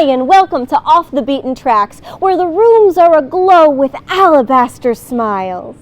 Hi, and welcome to Off the Beaten Tracks, where the rooms are aglow with alabaster smiles.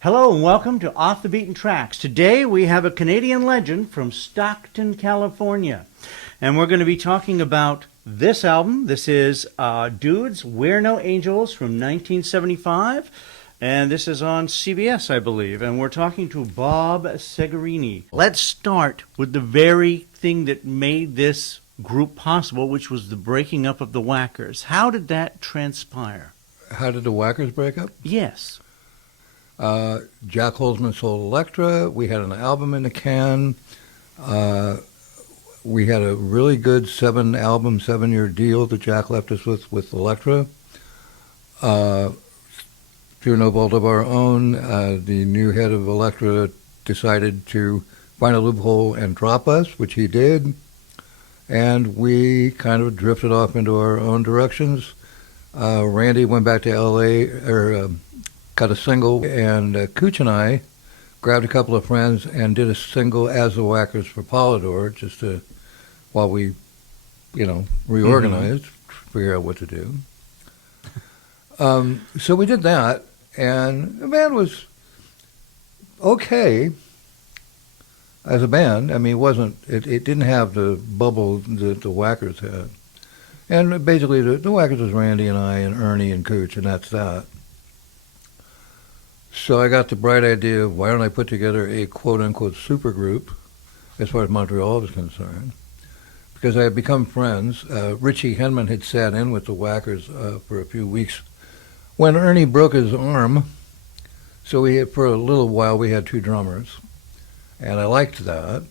Hello and welcome to Off the Beaten Tracks. Today we have a Canadian legend from Stockton, California. And we're going to be talking about this album. This is Dudes, We're No Angels from 1975. And this is on CBS, I believe. And we're talking to Bob Segarini. Let's start with the very thing that made this group possible, which was the breaking up of the Whackers. How did that transpire? How did the Whackers break up? Yes. Jack Holzman sold Elektra. We had an album in the can. We had a really good 7-year deal that Jack left us with Elektra. Through no fault of our own, the new head of Elektra decided to find a loophole and drop us, which he did. And we kind of drifted off into our own directions. Randy went back to L.A., got a single, and Cooch and I grabbed a couple of friends and did a single as the Whackers for Polydor, just to, while we, reorganized, figure out what to do. So we did that, and the band was okay as a band. I mean, it didn't have the bubble that the Whackers had. And basically, the Whackers was Randy and I and Ernie and Cooch, and that's that. So I got the bright idea of why don't I put together a quote-unquote supergroup as far as Montreal was concerned, because I had become friends. Richie Henman had sat in with the Whackers for a few weeks when Ernie broke his arm. So for a little while we had 2 drummers, and I liked that.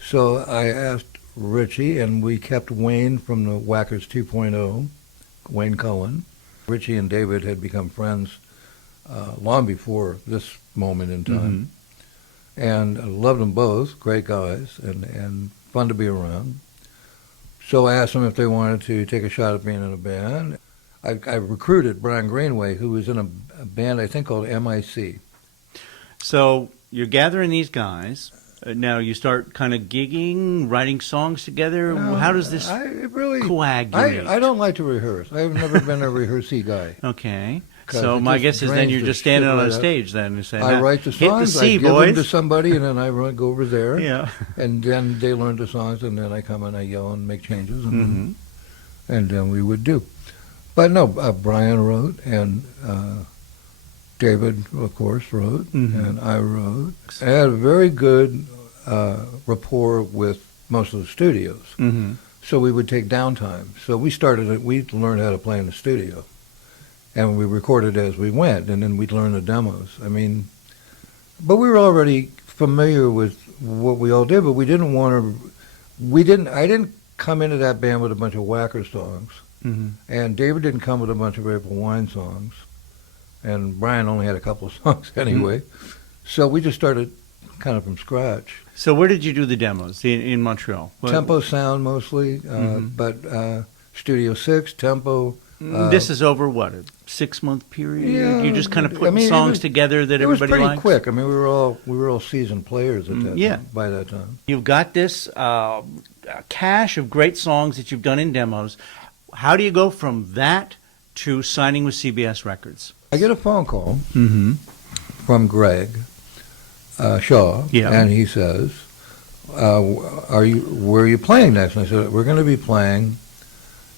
So I asked Richie, and we kept Wayne from the Whackers 2.0, Wayne Cullen. Richie and David had become friends long before this moment in time. And I loved them both, great guys, and fun to be around. So I asked them if they wanted to take a shot at being in a band. I recruited Brian Greene, who was in a band I think called MIC. So you're gathering these guys. Now you start kind of gigging, writing songs together. No, how does this coagulate? I don't like to rehearse. I've never been a rehearsey guy. Okay. So my guess is then you're just standing on a stage then and saying, I write the songs, I give them to somebody, and then I go over there. Yeah. And then they learn the songs, and then I come and I yell and make changes, and then we would do. But no, Brian wrote, and David, of course, wrote, and I wrote. I had a very good rapport with most of the studios. So we would take downtime. So we learned how to play in the studio. And we recorded as we went, and then we'd learn the demos. I mean, but we were already familiar with what we all did, but I didn't come into that band with a bunch of Whacker songs, and David didn't come with a bunch of April Wine songs, and Brian only had a couple of songs anyway. So we just started kind of from scratch. So where did you do the demos? In Montreal? Tempo Sound mostly, but Studio 6, Tempo. This is over, what, a 6-month period? Yeah, you just kind of put songs together that everybody likes? It was pretty quick. I mean, we were all seasoned players at that time, by that time. You've got this cache of great songs that you've done in demos. How do you go from that to signing with CBS Records? I get a phone call from Greg Shaw, and he says, where are you playing next? And I said, we're going to be playing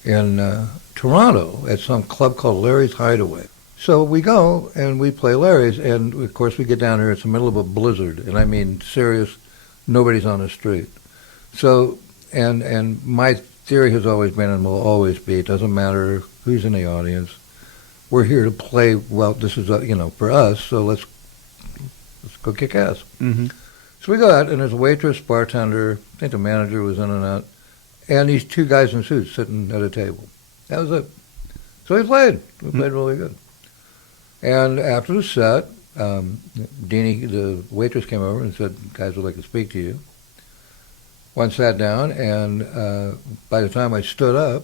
in Toronto at some club called Larry's Hideaway. So we go and we play Larry's, and of course we get down here, it's the middle of a blizzard, and I mean serious, nobody's on the street. So, and my theory has always been and will always be, it doesn't matter who's in the audience, we're here to play, well, this is, for us, so let's go kick ass. So we go out, and there's a waitress, bartender, I think the manager was in and out, and these 2 guys in suits sitting at a table. That was it. So we played. We played really good. And after the set, Deanie, the waitress, came over and said, "Guys would like to speak to you." One sat down, and by the time I stood up,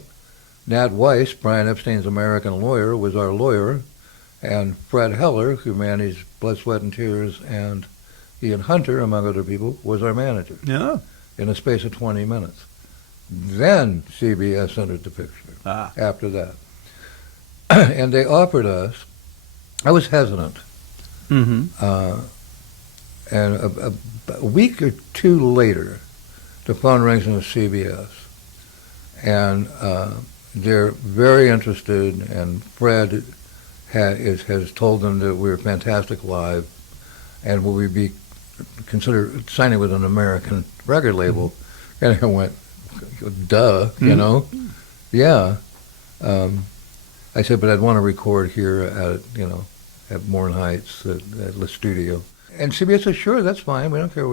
Nat Weiss, Brian Epstein's American lawyer, was our lawyer, and Fred Heller, who managed Blood, Sweat, and Tears, and Ian Hunter, among other people, was our manager. Yeah. In a space of 20 minutes. Then CBS entered the picture after that. And they offered us, I was hesitant. Mm-hmm. And a week or two later, the phone rings in the CBS. And they're very interested, and Fred has told them that we're fantastic live, and will we be considered signing with an American record label? Mm-hmm. And I went, duh, mm-hmm. you know? Yeah. I said, but I'd want to record here at Morin Heights, at the studio. And CBS said, sure, that's fine. We don't care.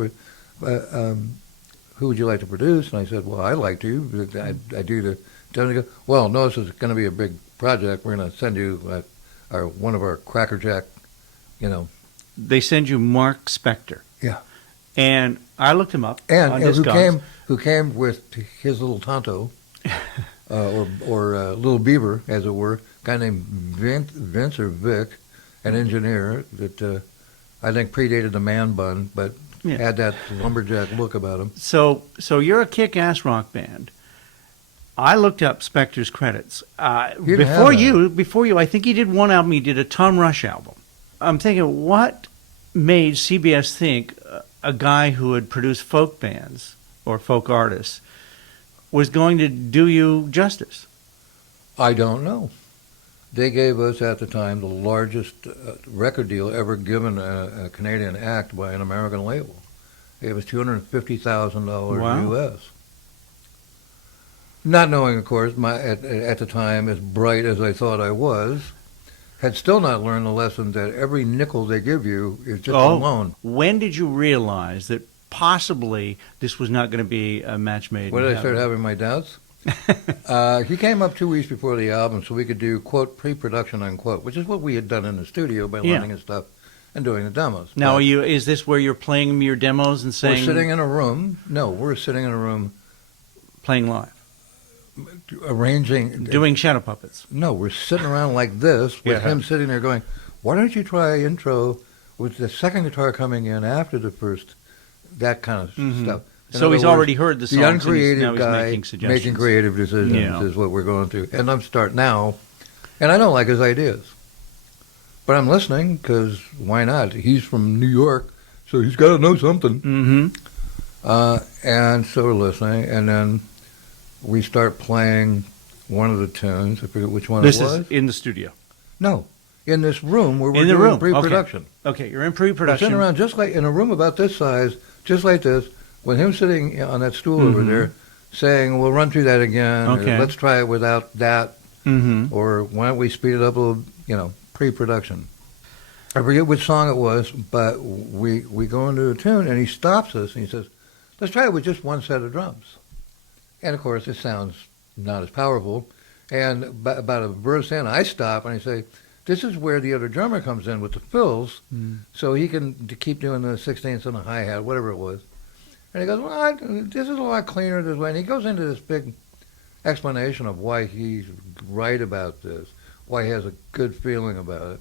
Who would you like to produce? And I said, well, I'd like to. I do the... They go, well, no, this is going to be a big project. We're going to send you one of our Cracker Jack, They send you Mark Spector. Yeah. And I looked him up. And who came with his little Tonto, or little Beaver, as it were, a guy named Vince or Vic, an engineer that I think predated the man bun, but had that lumberjack look about him. So you're a kick-ass rock band. I looked up Spector's credits. Before you, I think he did one album. He did a Tom Rush album. I'm thinking, what made CBS think a guy who had produced folk bands or folk artists was going to do you justice? I don't know. They gave us, at the time, the largest record deal ever given a Canadian act by an American label. They gave us $250,000 Wow. U.S. Not knowing, of course, at the time, as bright as I thought I was, had still not learned the lesson that every nickel they give you is just a loan. When did you realize that possibly this was not going to be a match made? When did I start having my doubts? He came up 2 weeks before the album so we could do, quote, pre-production, unquote, which is what we had done in the studio by learning his stuff and doing the demos. Now, is this where you're playing your demos and saying... We're sitting in a room. No, we're sitting in a room... Playing live. Arranging... Doing shadow puppets. No, we're sitting around like this with him sitting there going, why don't you try intro with the second guitar coming in after the first, that kind of stuff. So he's already heard the songs. The uncreative and guy making creative decisions is what we're going through. And I'm starting now, and I don't like his ideas. But I'm listening because why not? He's from New York, so he's got to know something. Mm-hmm. And so we're listening, and then we start playing one of the tunes. I forget which one it was. This is in the studio? No. In this room where we're doing pre-production. Okay, you're in pre-production. We're sitting around just like in a room about this size, just like this, with him sitting on that stool over there saying, we'll run through that again. Okay. Let's try it without that. Or why don't we speed it up a little, pre-production. I forget which song it was, but we go into a tune, and he stops us, and he says, let's try it with just one set of drums. And, of course, it sounds not as powerful. And about a verse in, I stop, and I say, this is where the other drummer comes in with the fills, so he can keep doing the 16ths and the hi-hat, whatever it was. And he goes, well, this is a lot cleaner this way. And he goes into this big explanation of why he's right about this, why he has a good feeling about it.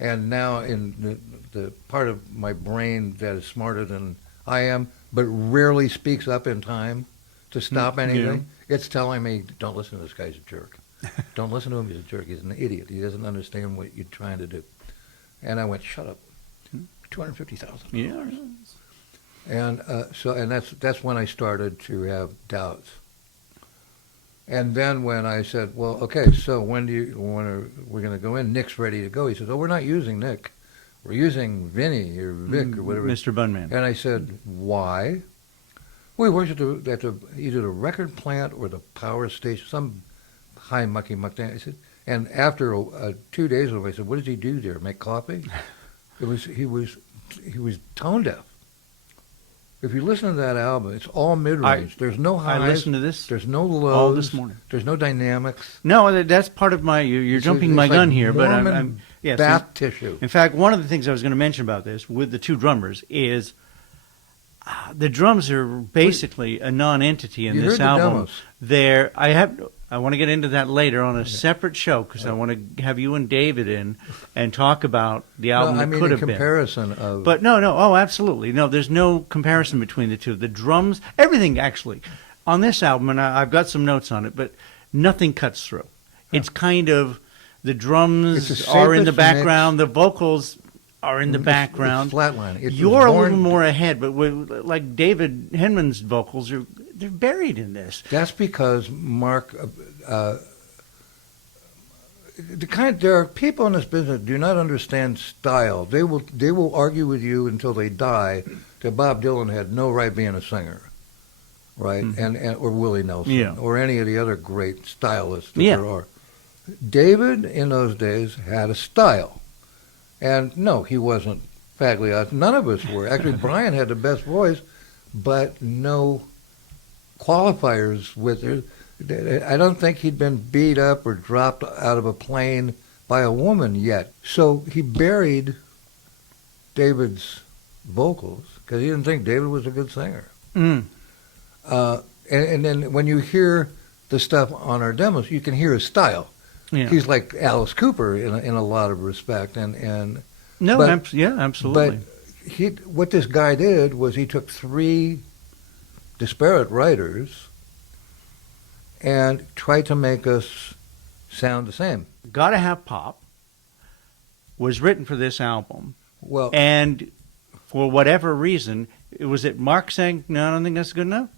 And now in the part of my brain that is smarter than I am, but rarely speaks up in time to stop anything, it's telling me, don't listen to this guy, he's a jerk. Don't listen to him, he's a jerk. He's an idiot. He doesn't understand what you're trying to do. And I went, shut up. 250,000. Yeah. And and that's when I started to have doubts. And then when I said, well, okay, so when we're going to go in? Nick's ready to go. He says, oh, we're not using Nick. We're using Vinny or Vic or whatever. Mr. Bunman. And I said, why? We worked at either the record plant or the power station, some high mucky muck thing. I said, and after 2 days of it, I said, what does he do there? Make coffee? He was tone deaf. If you listen to that album, it's all mid-range. There's no highs. I listened to this. There's no lows. All this morning. There's no dynamics. No, that's part of my. You're jumping my gun here, but Yeah, bath tissue. In fact, one of the things I was going to mention about this with the two drummers is the drums are basically a non-entity in You this heard the album. demos. I want to get into that later on a separate show because I want to have you and David in and talk about the album No, I that mean could in have been. comparison of. But no, oh, absolutely. No, there's no comparison between the two. The drums, everything actually. On this album, and I've got some notes on it, but nothing cuts through. It's kind of, the drums are in the background, the vocals are in the background. It's flatlining. You're a little more ahead, but like David Henman's vocals, they're buried in this. That's because Mark, there are people in this business that do not understand style. They will argue with you until they die that Bob Dylan had no right being a singer, right? And or Willie Nelson, or any of the other great stylists that there are. David in those days had a style, and no, he wasn't Fagliazzi. None of us were. Actually, Brian had the best voice, but no qualifiers with it. I don't think he'd been beat up or dropped out of a plane by a woman yet. So he buried David's vocals because he didn't think David was a good singer. And then when you hear the stuff on our demos, you can hear his style. Yeah. He's like Alice Cooper in a lot of respect. Absolutely. But what this guy did was he took three disparate writers and tried to make us sound the same. Gotta Have Pop was written for this album. Well, and for whatever reason, was it Mark saying, no, I don't think that's good enough?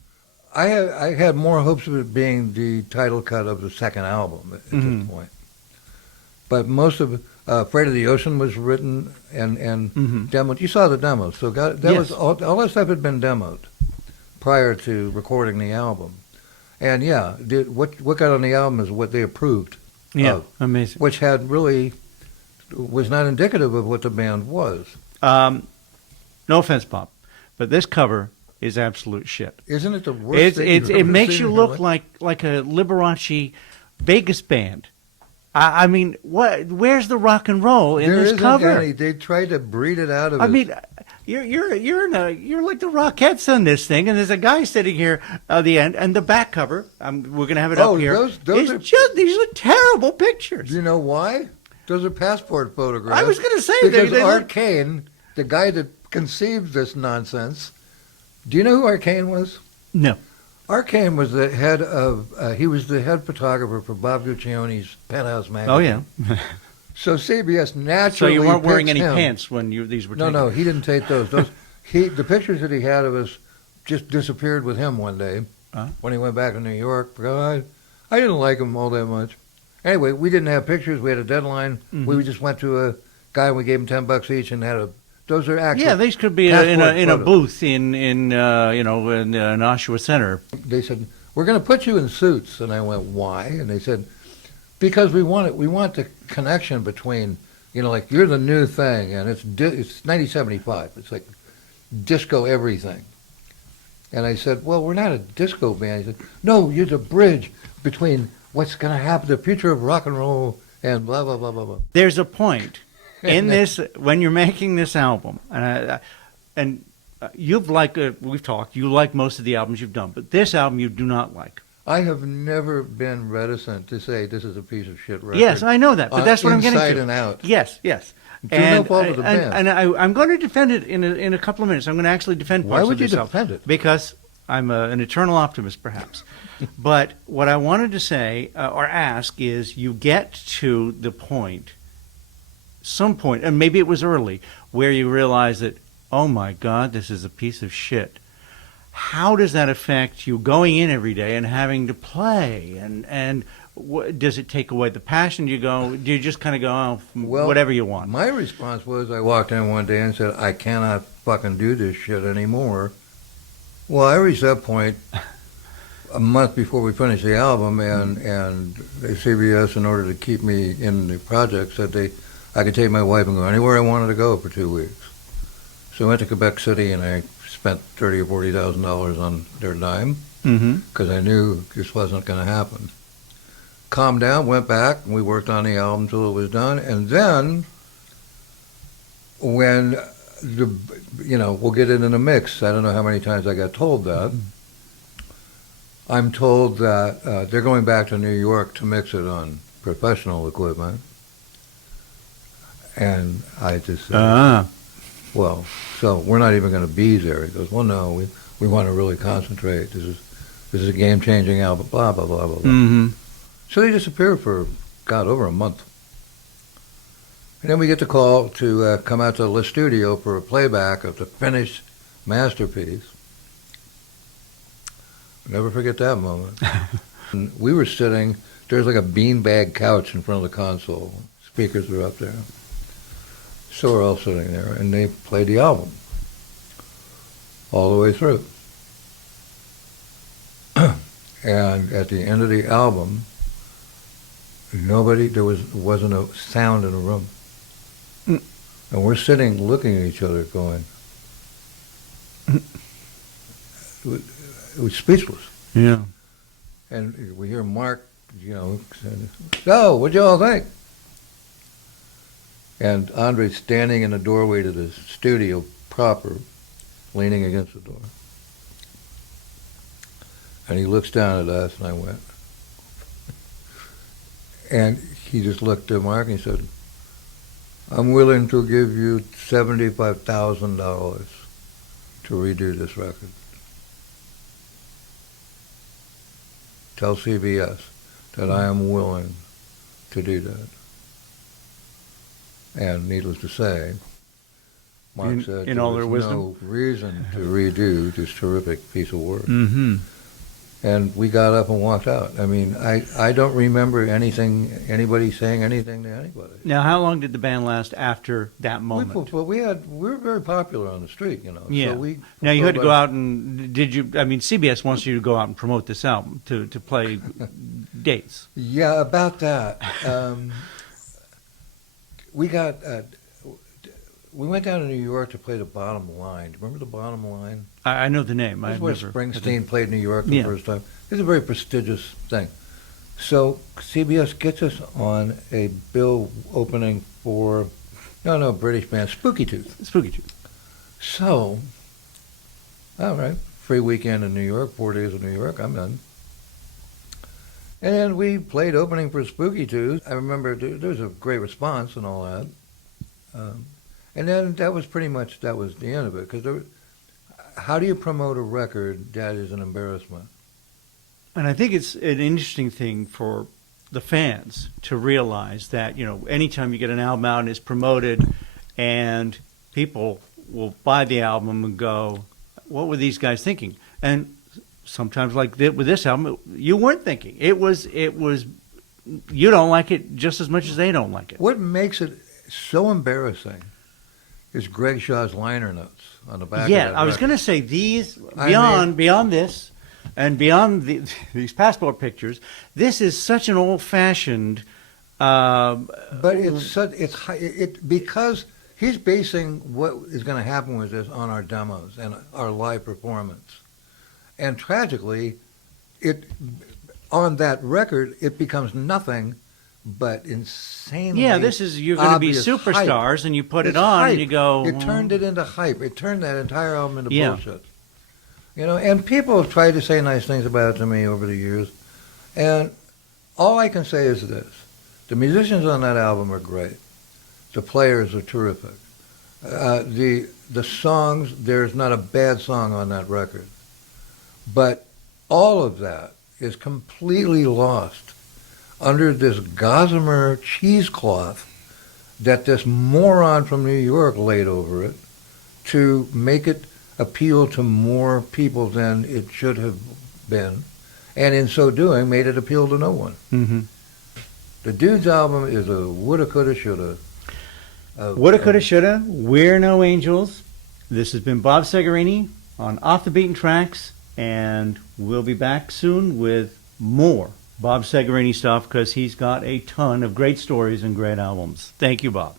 I had more hopes of it being the title cut of the second album at this point. But most of Afraid of the Ocean was written and demoed. You saw the demos. So was all that stuff had been demoed prior to recording the album. And what got on the album is what they approved of. Amazing. Which was not indicative of what the band was. No offense, Bob, but this cover is absolute shit. Isn't it the worst thing you've ever It makes seen you in your look life? like a Liberace Vegas band. I mean, where's the rock and roll in this cover? Any. They tried to breed it out of. You're like the Rockettes on this thing, and there's a guy sitting here at the end, and the back cover. We're gonna have it up here. These are terrible pictures. Do you know why? Those are passport photographs. I was gonna say because Art Kane, the guy that conceived this nonsense. Do you know who Art Kane was? No. Art Kane was the head of. He was the head photographer for Bob Guccioni's Penthouse magazine. Oh yeah. So CBS naturally. So you weren't wearing any him. pants when these were taken? No, he didn't take those. The pictures that he had of us just disappeared with him one day when he went back to New York. I didn't like him all that much. Anyway, we didn't have pictures. We had a deadline. We just went to a guy and we gave him $10 each and had those are actual. Yeah, these could be in a booth in Oshawa Center. They said, we're going to put you in suits. And I went, why? And they said, because we want the connection between, like you're the new thing, and it's 1975. It's like disco everything. And I said, well, we're not a disco band. He said, no, you're the bridge between what's going to happen, the future of rock and roll, and blah, blah, blah, blah, blah. There's a point in this, when you're making this album, and you've we've talked, you like most of the albums you've done, but this album you do not like. I have never been reticent to say this is a piece of shit record. Yes, I know that, but that's what I'm getting to. Inside and out. Yes. No fault of the band. And I'm going to defend it in a couple of minutes. I'm going to actually defend parts of this album. Why would you defend it? Because I'm an eternal optimist, perhaps. But what I wanted to say or ask is, you get to the point, some point, and maybe it was early, where you realize that, oh my God, this is a piece of shit. How does that affect you going in every day and having to play? And does it take away the passion? Do you just kind of go, whatever you want? My response was, I walked in one day and said, I cannot fucking do this shit anymore. Well, I reached that point a month before we finished the album, and CBS, in order to keep me in the project, said I could take my wife and go anywhere I wanted to go for 2 weeks. So I went to Quebec City, and I spent $30,000 or $40,000 on their dime because I knew this wasn't going to happen. calmed down, went back, and we worked on the album till it was done. And then, when we'll get it in a mix. I don't know how many times I got told that. I'm told that they're going back to New York to mix it on professional equipment. And I just said, well, so we're not even going to be there. He goes, well, no, we want to really concentrate. This is a game-changing album, blah, blah, blah, blah, blah. Mm-hmm. So they disappeared for, over a month. And then we get the call to come out to the studio for a playback of the finished masterpiece. I'll never forget that moment. And we were sitting, there's like a beanbag couch in front of the console. Speakers were up there. So we're all sitting there, and they played the album all the way through. And at the end of the album, there wasn't a sound in the room. And we're sitting looking at each other going, it was speechless. Yeah. And we hear Mark, saying, so, what'd you all think? And Andre's standing in the doorway to the studio proper, leaning against the door. And he looks down at us, and I went. And he just looked at Mark and he said, I'm willing to give you $75,000 to redo this record. Tell CBS that I am willing to do that. And needless to say, Mark said in all their wisdom, no reason to redo this terrific piece of work. Mm-hmm. And we got up and walked out. I mean, I don't remember anybody saying anything to anybody. Now, how long did the band last after that moment? We were very popular on the street, Yeah. So now you had to go out and CBS wants you to go out and promote this album to play dates. Yeah, about that. We went down to New York to play the Bottom Line. Do you remember the Bottom Line? I know the name. This is where Springsteen played New York the first time. It's a very prestigious thing. So CBS gets us on a bill opening for, British band, Spooky Tooth. Spooky Tooth. So, all right, free weekend in New York, 4 days in New York, I'm in. And we played opening for Spooky Tooth. I remember there was a great response and all that. And then that was the end of it. Because how do you promote a record that is an embarrassment? And I think it's an interesting thing for the fans to realize that, anytime you get an album out and it's promoted and people will buy the album and go, what were these guys thinking? And sometimes like with this album, you weren't thinking. It was you don't like it just as much as they don't like it. What makes it so embarrassing is Greg Shaw's liner notes on the back of that record. I was going to say these, beyond this, and beyond these passport pictures, this is such an old-fashioned... but because he's basing what is going to happen with this on our demos and our live performance. And tragically, on that record, it becomes nothing but insanely you're going to be superstars, hype. And you put It's it on, hype. and you go... It turned it into hype. It turned that entire album into bullshit. And people have tried to say nice things about it to me over the years. And all I can say is this. The musicians on that album are great. The players are terrific. The songs, there's not a bad song on that record. But all of that is completely lost under this gossamer cheesecloth that this moron from New York laid over it to make it appeal to more people than it should have been, and in so doing made it appeal to no one. Mm-hmm. The Dudes album is a woulda, coulda, shoulda. Woulda, coulda, shoulda. We're no angels. This has been Bob Segarini on Off the Beaten Tracks, and we'll be back soon with more Bob Segarini stuff because he's got a ton of great stories and great albums. Thank you, Bob.